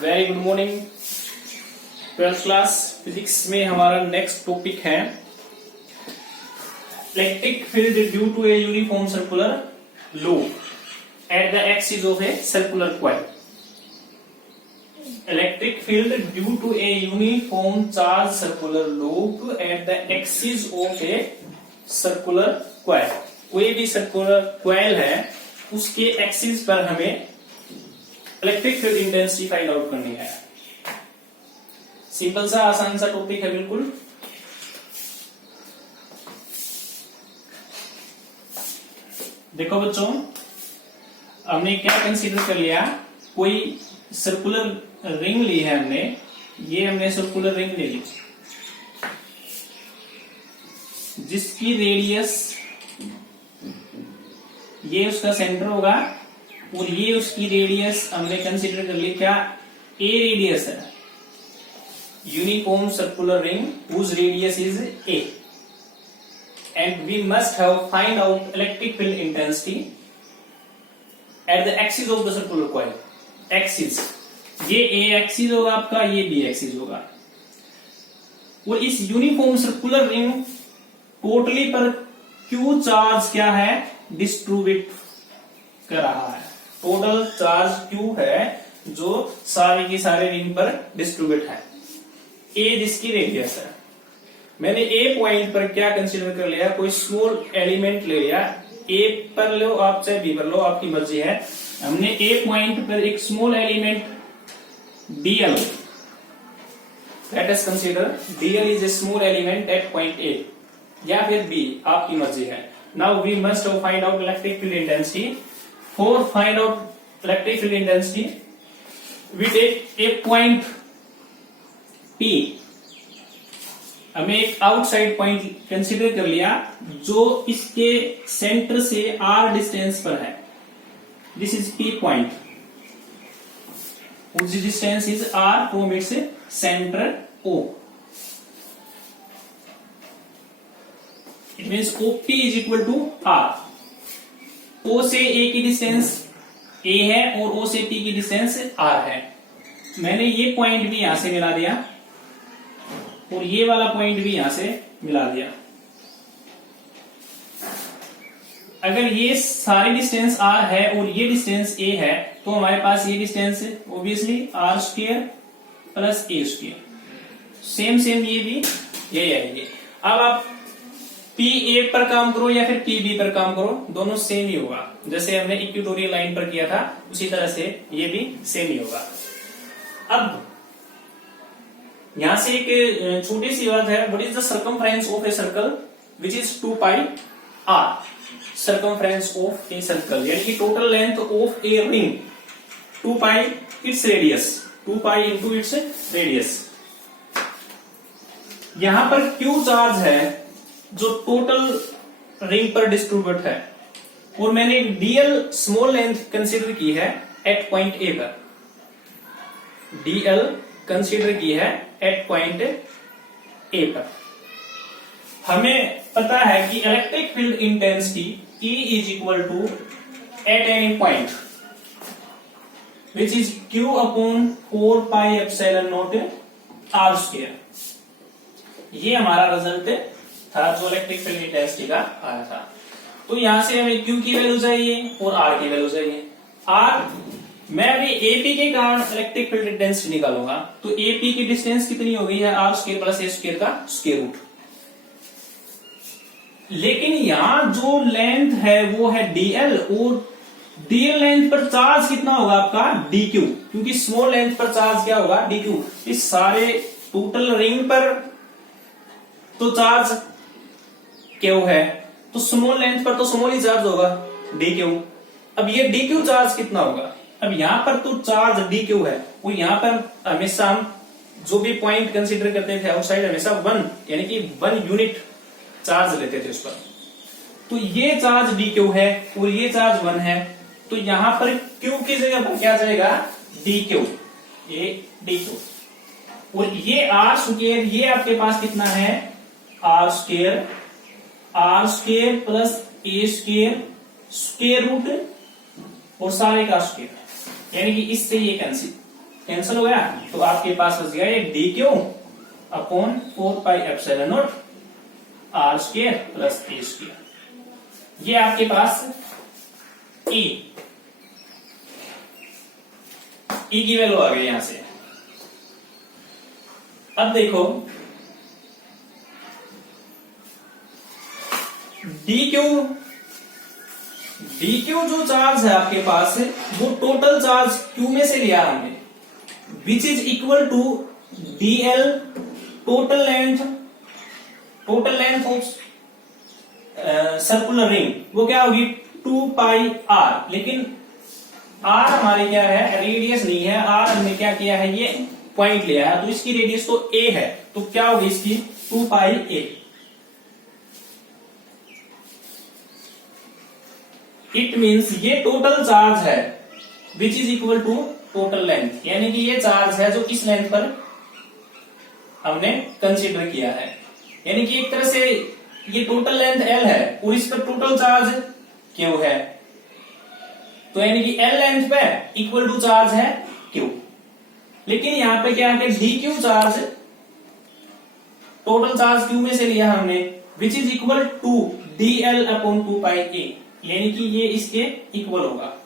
Very good morning. 12th class physics में हमारा next topic है electric field due to a uniform circular loop at the axis of a circular coil. Electric field due to a uniform charge circular loop at the axis of a circular coil. कोई भी circular coil है उसके axis पर हमें electric field intensity find out करनी है। Simple सा आसान सा टॉपिक है बिल्कुल। देखो बच्चों, हमने क्या कंसीडर कर लिया, कोई सर्कुलर रिंग ली है हमने, ये हमने सर्कुलर रिंग ले ली जिसकी रेडियस, ये उसका सेंटर होगा और ये उसकी रेडियस हमने कंसीडर कर ली क्या, ए रेडियस है। Uniform circular ring whose radius is a and we must have find out electric field intensity at the axis of the circular coil। Axis, ये a एक्सिस होगा आपका, ये b एक्सिस होगा। और इस यूनिफॉर्म सर्कुलर रिंग टोटली पर q charge क्या है, डिस्ट्रीब्यूट कर रहा है। टोटल चार्ज q है जो सारे की सारे रिंग पर डिस्ट्रीब्यूट है। ए जिसकी रेडियस है, मैंने ए पॉइंट पर क्या कंसीडर कर लिया, कोई स्मॉल एलिमेंट ले लिया। ए पर लो आप चाहे बी पर लो, आपकी मर्जी है। हमने ए पॉइंट पर एक small element DL, let us consider DL is a small element at point A, या फिर बी, आपकी मर्जी है। Now we must find out electric field intensity. For find out electric field intensity we take a point P। हमें एक outside point consider कर लिया जो इसके सेंटर से R डिस्टेंस पर है। This is P point, whose distance is R from its center O। It means OP is equal to R। O से A की डिस्टेंस A है और O से P की डिस्टेंस R है। मैंने ये पॉइंट भी यहां से मिला दिया और ये वाला पॉइंट भी यहां से मिला दिया। अगर ये सारी डिस्टेंस R है और ये डिस्टेंस A है तो हमारे पास ये distance obviously R square plus A square. Same ये भी यही आएगी। अब आप P A पर काम करो या फिर P B पर काम करो, दोनों सेम ही होगा। जैसे हमने इक्वेटोरियल लाइन पर किया था उसी तरह से ये भी सेम ही होगा। अब यहां से एक छोटी सी बात है, what is the circumference of a circle which is 2 pi R. Circumference of a circle यानी कि total length of a ring 2 pi its radius, 2 pi into its radius. यहां पर क्यू चार्ज है जो टोटल रिंग पर distribute है और मैंने डीएल स्मॉल लेंथ कंसीडर की है एट पॉइंट ए पर। डीएल कंसीडर की है एट पॉइंट ए पर। हमें पता है कि electric field intensity E is equal to at any point which is Q upon 4 pi epsilon naught R square. ये हमारा रिजल्ट था जो इलेक्ट्रिक फील्ड इंटेंसिटी का आया था। तो यहां से हमें Q की वैल्यू चाहिए और R की वैल्यू चाहिए। R मैं अभी AP के कारण इलेक्ट्रिक फील्ड इंटेंसिटी निकालूंगा, तो AP की डिस्टेंस कितनी हो गई है, R square plus A square का स्क्वायर रूट। लेकिन यहां जो लेंथ है वो है DL और DL लेंथ पर चार्ज कितना होगा आपका, DQ, क्योंकि स्मॉल लेंथ पर चार्ज क्या होगा, DQ। इस सारे टोटल रिंग पर तो चार्ज Q है, तो स्मॉल लेंथ पर तो स्मॉल ही चार्ज होगा, DQ। अब ये DQ चार्ज कितना होगा, अब यहां पर तो चार्ज DQ है वो यहां पर हमेशा हम जो भी पॉइंट कंसीडर करते थे आउटसाइड हमेशा 1 यानी कि 1 यूनिट चार्ज लेते थे उस पर। तो ये चार्ज DQ है और ये चार्ज 1 है, तो यहां पर Q की जगह पर क्या जाएगा, DQ, ये DQ। और ये R स्क्वायर, ये आपके पास कितना है, R square plus A square square root और सारे का स्क्वायर, यानी कि इससे ये कैंसिल, कैंसिल हो गया, तो आपके पास बच गया ये D Q upon 4πε0 R square plus A square. ये आपके पास ई की वैल्यू आ गई यहां से। अब देखो डी क्यू जो चार्ज है आपके पास वो टोटल चार्ज क्यू में से लिया हमने, which is equal to dl total length of circular ring, वो क्या होगी 2πr। लेकिन r हमारे क्या है, रेडियस नहीं है, r हमने क्या किया है, ये पॉइंट लिया है, तो इसकी रेडियस तो a है, तो क्या होगी इसकी 2πa। इट मीन्स ये टोटल चार्ज है which is equal to total length, यानी कि ये चार्ज है जो इस लेंथ पर हमने कंसीडर किया है। यानी कि एक तरह से ये टोटल लेंथ L है और इस पर टोटल चार्ज Q है, तो यानी कि L लेंथ पे इक्वल टू चार्ज है Q। लेकिन यहां पे क्या है, dq charge total charge Q में से लिया हमने, which is equal to dl upon 2πa, यानी कि ये इसके इक्वल होगा।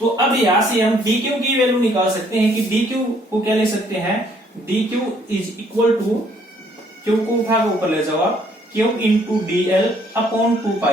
तो अब यहां से हम dq की वैल्यू निकाल सकते हैं कि dq को क्या ले सकते हैं, dq is equal to, q को उठा के ऊपर ले जाओ आप, q into dl upon 2πa।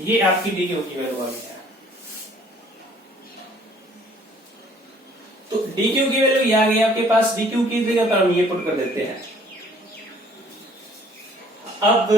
ये आपकी dq की वैल्यू आ गई है। तो dq की वैल्यू ये आ गई आपके पास, dq की जगह पर हम ये पुट कर देते हैं। अब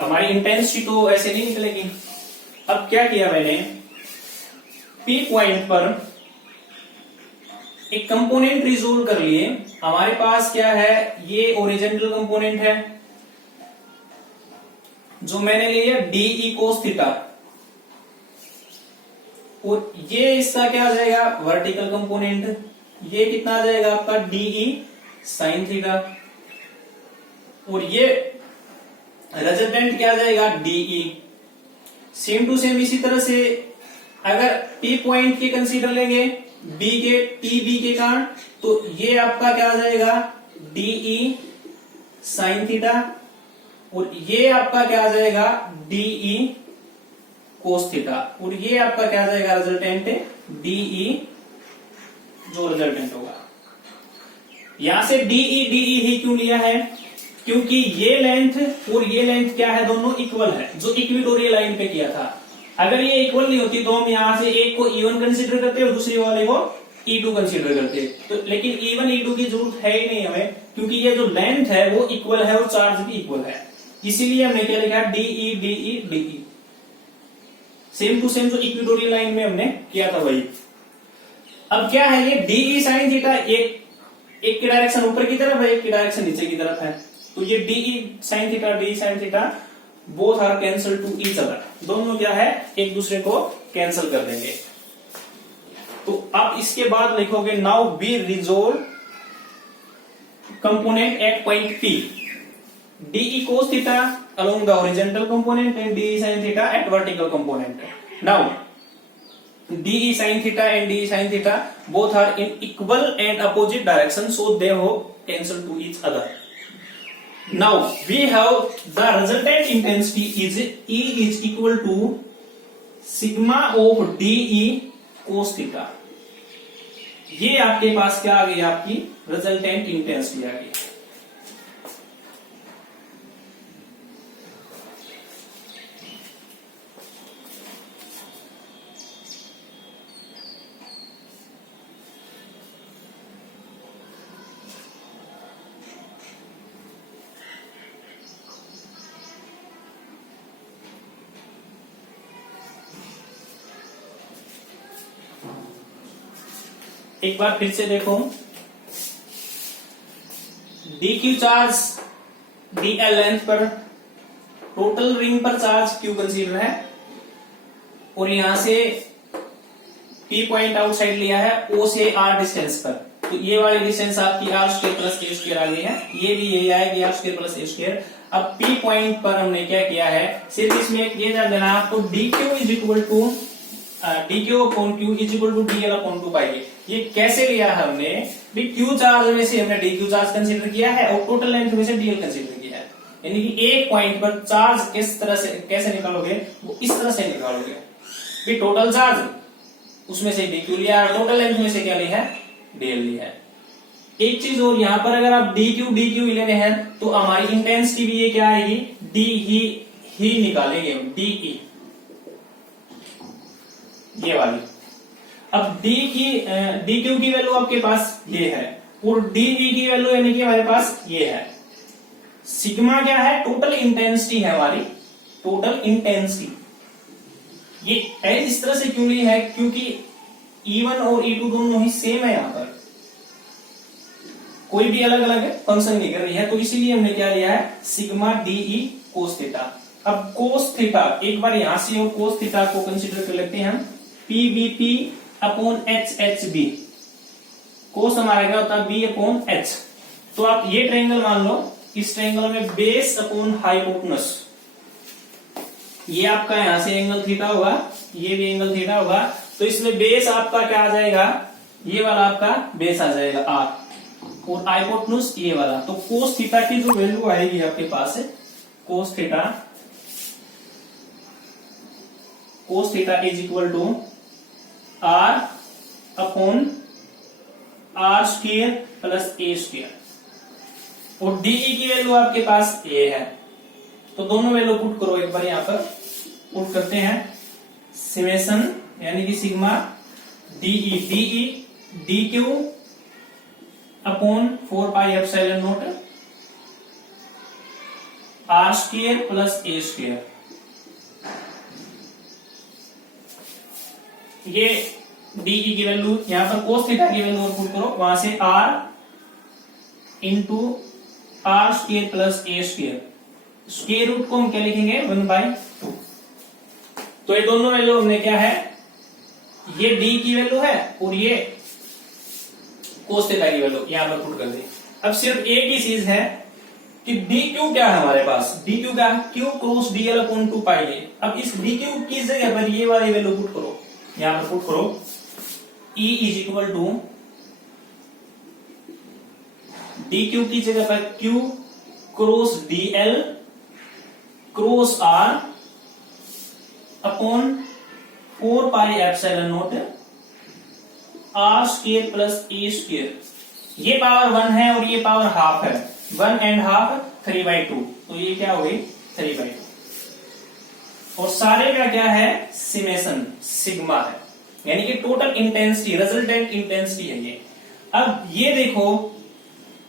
हमारी इंटेंसिटी तो ऐसे नहीं निकलेगी। अब क्या किया मैंने, P पॉइंट पर एक कंपोनेंट रिजोल्व कर लिए। हमारे पास क्या है, ये ओरिजेंटल कंपोनेंट है जो मैंने लिया DE cos थीटा, और ये इसका क्या आ जाएगा, वर्टिकल कंपोनेंट, ये कितना आ जाएगा आपका DE sin थीटा, और ये रिजल्टेंट क्या आ जाएगा DE। सेम टू सेम इसी तरह से अगर P पॉइंट के कंसीडर लेंगे B के TB के कारण, तो ये आपका क्या आ जाएगा DE sin थीटा, और ये आपका क्या आ जाएगा DE cos थीटा, और ये आपका क्या आ जाएगा रिजल्टेंट DE, जो रिजल्टेंट होगा। यहां से DE ही क्यों लिया है, क्योंकि ये लेंथ और ये लेंथ क्या है, दोनों इक्वल है, जो इक्विटोरियल लाइन पे किया था। अगर ये इक्वल नहीं होती तो हम यहां से एक को E1 कंसीडर करते और दूसरे वाले को E2 कंसीडर करते, तो लेकिन E1 E2 की जरूरत है ही नहीं हमें, क्योंकि ये जो लेंथ है वो इक्वल है और चार्ज भी इक्वल है। इसीलिए हमने क्या लिखा, DE सेम टू सेम जो इक्विटोरियल लाइन में हमने किया था वही। अब क्या है, ये DE sin थीटा एक की डायरेक्शन ऊपर की तरफ है, एक की डायरेक्शन नीचे की तरफ है, तो ये DE sin theta both are cancel to each other, दोनों क्या है एक दूसरे को कैंसिल कर देंगे। तो अब इसके बाद लिखोगे, now we resolve component at point P, DE cos theta along the horizontal component and DE sin theta at vertical component. Now DE sin theta and DE sin theta both are in equal and opposite direction, so they have cancel to each other. Now we have the resultant intensity is E is equal to sigma of DE cos theta. ये आपके पास क्या आ गई, आपकी resultant intensity आ गई। एक बार फिर से देखो, DQ चार्ज DL लेंथ पर, टोटल रिंग पर चार्ज Q कंसीडर है, और यहां से P पॉइंट आउटसाइड लिया है O से R डिस्टेंस पर, तो ये वाली डिस्टेंस आपकी R square plus A square आ गई है, ये भी यही आएगी R square plus A square. अब P पॉइंट पर हमने क्या किया है, सिर्फ इसमें ये जान देना आपको, DQ is equal to D Q upon Q is equal to D L upon two pi A. ये कैसे लिया है हमने भी, क्यू चार्ज में से हमने डी क्यू चार्ज कंसीडर किया है और टोटल लेंथ में से डीएल कंसीडर किया है। यानी कि एक पॉइंट पर चार्ज किस तरह से कैसे निकालोगे, वो इस तरह से निकालोगे भी, टोटल चार्ज उसमें से डी क्यू लिया और टोटल लेंथ में से क्या लिया है, डीएल लिया है। एक चीज और, यहां पर अगर आप डी क्यू ले रहे हैं तो हमारी इंटेंसिटी भी ये क्या आएगी, डी ही निकालेंगे, डी ये वाली। अब डी क्यू की वैल्यू आपके पास ये है और डी की वैल्यू यानी कि हमारे पास ये है। सिग्मा क्या है, टोटल इंटेंसिटी है हमारी, टोटल इंटेंसिटी। ये इस तरह से क्यों ली है, क्योंकि E1 और E2 दोनों ही सेम है, यहां पर कोई भी अलग अलग फंक्शन नहीं कर रही है, तो इसीलिए हमने क्या लिया है, सिग्मा डीई कोस थीटा। अब कोस थीटा एक बार यहां से और कोस थीटा को कंसीडर कर लेते हैं हम, पीवीपी अपॉन एच बी। कोस हमारा क्या होता है, बी अपॉन एच। तो आप ये ट्रायंगल मान लो, इस ट्रायंगल में बेस अपॉन हाइपोटेनस, ये आपका यहां से एंगल थीटा होगा, ये भी एंगल थीटा होगा, तो इसमें बेस आपका क्या आ जाएगा, ये वाला आपका बेस आ जाएगा आर, और हाइपोटेनस ये वाला। तो कोस थीटा की जो वैल्यू आएगी आपके पास है, cos theta is equal to R upon R square plus A square, और डीई की वैल्यू आपके पास ए है। तो दोनों वैल्यू पुट करो, एक बार यहां पर पुट करते हैं, समेशन यानी कि sigma DE D Q upon 4 pi epsilon naught R square plus A square. ये डीई की वैल्यू यहां पर कोस थीटा की वैल्यू पुट करो, वहां से R into R square plus A square, square root को हम क्या लिखेंगे, 1/2। तो ये दोनों वैल्यू हमने क्या है, ये डी की वैल्यू है और ये कोस थीटा की वैल्यू यहां पर पुट कर दी। अब सिर्फ एक ही चीज है कि डी क्यू क्या है हमारे पास, डी क्यू क्या, क्यू क्रॉस डीएल अपॉन 2 पाई ए। अब इस डी क्यू की जगह पर ये वाली वैल्यू पुट करो, यहां पर पुट करो, E is equal to D Q की जगह पर Q cross DL cross R upon 4 pi epsilon naught R square plus A square. ये पावर 1 है और ये पावर हाफ है, 1 एंड हाफ 3/2, तो ये क्या हो गई 3/2। और सारे का क्या है, समेशन सिग्मा है, यानी कि टोटल इंटेंसिटी, रिजल्टेंट इंटेंसिटी है ये। अब ये देखो,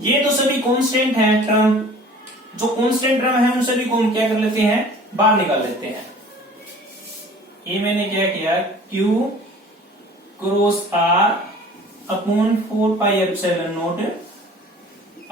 ये तो सभी कांस्टेंट हैं टर्म, जो कांस्टेंट टर्म है उन सभी को हम क्या कर लेते हैं, बाहर निकाल लेते हैं। ये मैंने क्या किया, Q cross R upon 4 pi epsilon naught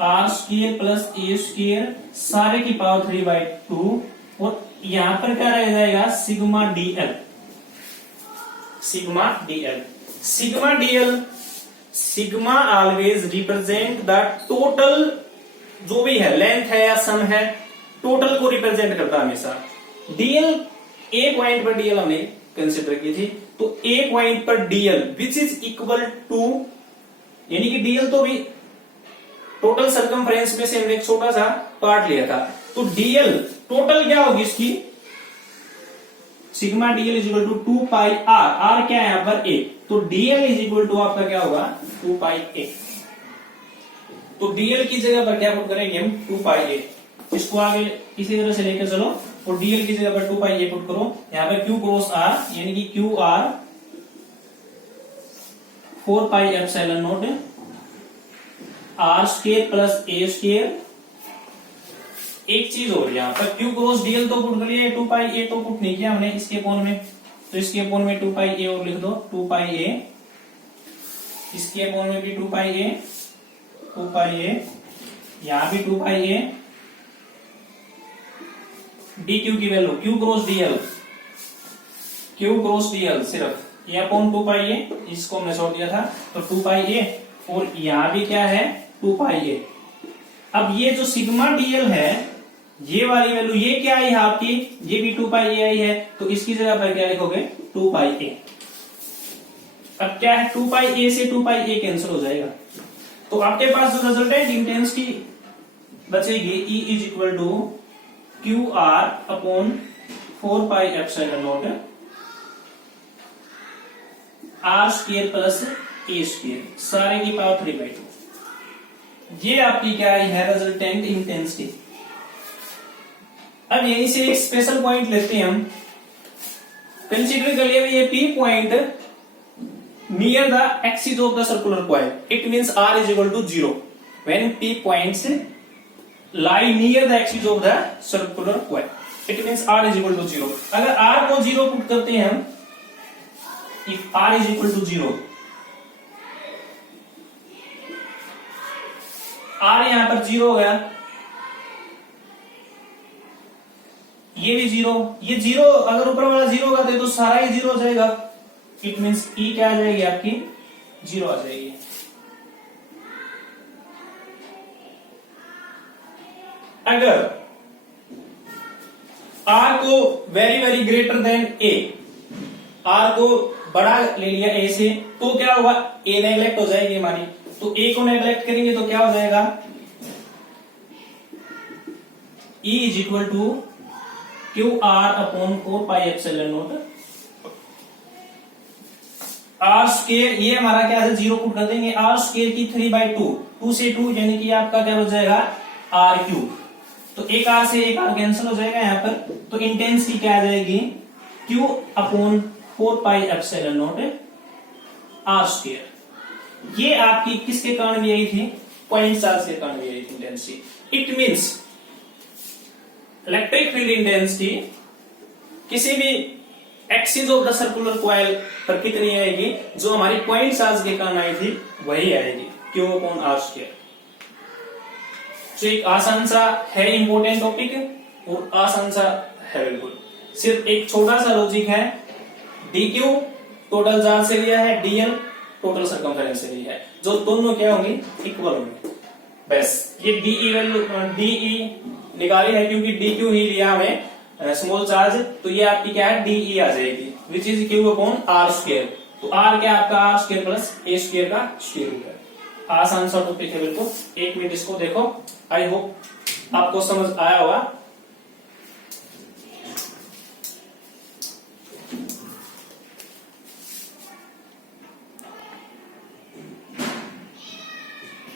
R square plus A square, सारे की पावर 3/2, और यहां पर क्या रह जाएगा, sigma DL. Sigma always represent the total, जो भी है लेंथ है या सम है, टोटल को रिप्रेजेंट करता है हमेशा। डीएल ए पॉइंट पर डीएल हमने कंसिडर की थी, तो ए पॉइंट पर DL which is equal to, यानी कि डीएल तो भी टोटल सर्कमफ्रेंस में से हमने एक छोटा सा पार्ट लिया था, तो डीएल टोटल क्या होगी इसकी, sigma DL is equal to 2 pi R, R क्या है यहां पर ए, तो डीएल इज इक्वल टू आपका क्या होगा 2 पाई ए। तो डीएल की जगह पर क्या पुट करेंगे हम, 2 पाई ए। इसको आगे इसी तरह से लेकर चलो, और डीएल की जगह पर 2 पाई ए पुट करो, यहां पर क्यू क्रॉस आर यानी कि Q R 4 pi epsilon naught R square plus A square. एक चीज और, यहां पर क्यू क्रॉस डीएल तो पुट कर लिया, 2 पाई ए तो पुट नहीं किया हमने इसके अपोन में, तो इसके अपोन में 2 पाई ए और लिख दो, 2 पाई ए, इसके अपोन में भी 2 पाई ए, 2 पाई ए, यहां भी 2 पाई ए, डी क्यू की वैल्यू क्यू क्रॉस डीएल सिर्फ ये अपॉन 2 पाई ए, इसको हमने छोड़ दिया था, तो 2 पाई ए, और यहां भी क्या है 2 पाई ए। अब ये जो सिग्मा डीएल है, ये वाली वैल्यू ये क्या आई आपकी, ये भी 2 पाई ए आई है, तो इसकी जगह पर क्या लिखोगे 2 पाई ए। अब क्या है, 2 पाई ए से 2 पाई ए कैंसिल हो जाएगा, तो आपके पास जो रिजल्टेंट इंटेंसिटी बचेगी E is equal to Q R upon 4 pi epsilon naught R square plus A square सारे की पावर 3/2। ये आपकी क्या है रिजल्टेंट इंटेंसिटी। अब यहीं से एक स्पेशल पॉइंट लेते हैं हम, कंसीडर कर लिया ये P point near the axis of the circular coil, it means R is equal to 0 when P points lie near the axis of the circular coil, it means R is equal to 0। अगर R को 0 put करते हैं हम, if R is equal to 0, R यहां पर 0 हो गया, ये भी 0, ये 0 अगर ऊपर वाला 0 होगा तो सारा ही 0 हो जाएगा, इट मींस E क्या आ जाएगी आपकी 0 आ जाएगी। अगर R को very very greater than A, R को बड़ा ले लिया A से, तो क्या होगा, A नेग्लेक्ट हो जाएगी हमारी, तो A को नेग्लेक्ट करेंगे तो क्या हो जाएगा, E is equal to Q R upon 4 pi epsilon naught R square, ये हमारा क्या है 0 पुट कर देंगे, आर स्क्वायर की 3/2, 2 से 2 यानी कि आपका क्या बच जाएगा आर क्यूब, तो एक आर से एक आर कैंसिल हो जाएगा यहाँ पर, तो इंटेंसिटी क्या आ जाएगी Q upon 4 pi epsilon naught R square. ये आपकी किसके कारण भी आई थी, पॉइंट चार्ज के कारण भी आई थी intensity. It means electric field intensity किसी भी axis of the circular coil पर कितनी आएगी, जो हमारी पॉइंट चार्ज के कारण आई थी वही आएगी, क्यू अपॉन आर स्क्वायर। तो एक आसान सा है इंपॉर्टेंट टॉपिक और आसान सा है बिल्कुल, सिर्फ एक छोटा सा लॉजिक है, डी क्यू टोटल चार्ज से लिया है, डीएल टोटल सर्कमफेरेंस से लिया है, जो दोनों क्या होंगी इक्वल होंगे, बस ये डीई वैल्यू डीई निकाली है क्योंकि डी क्यू ही लिया हमें स्मॉल चार्ज, तो ये आपकी क्या है डीई आ जाएगी which is Q upon R square, तो आर क्या आपका R square plus A square का स्क्वायर रूट है। आसान सा टॉपिक है बिल्कुल, 1 मिनट इसको देखो, आई होप आपको समझ आया होगा।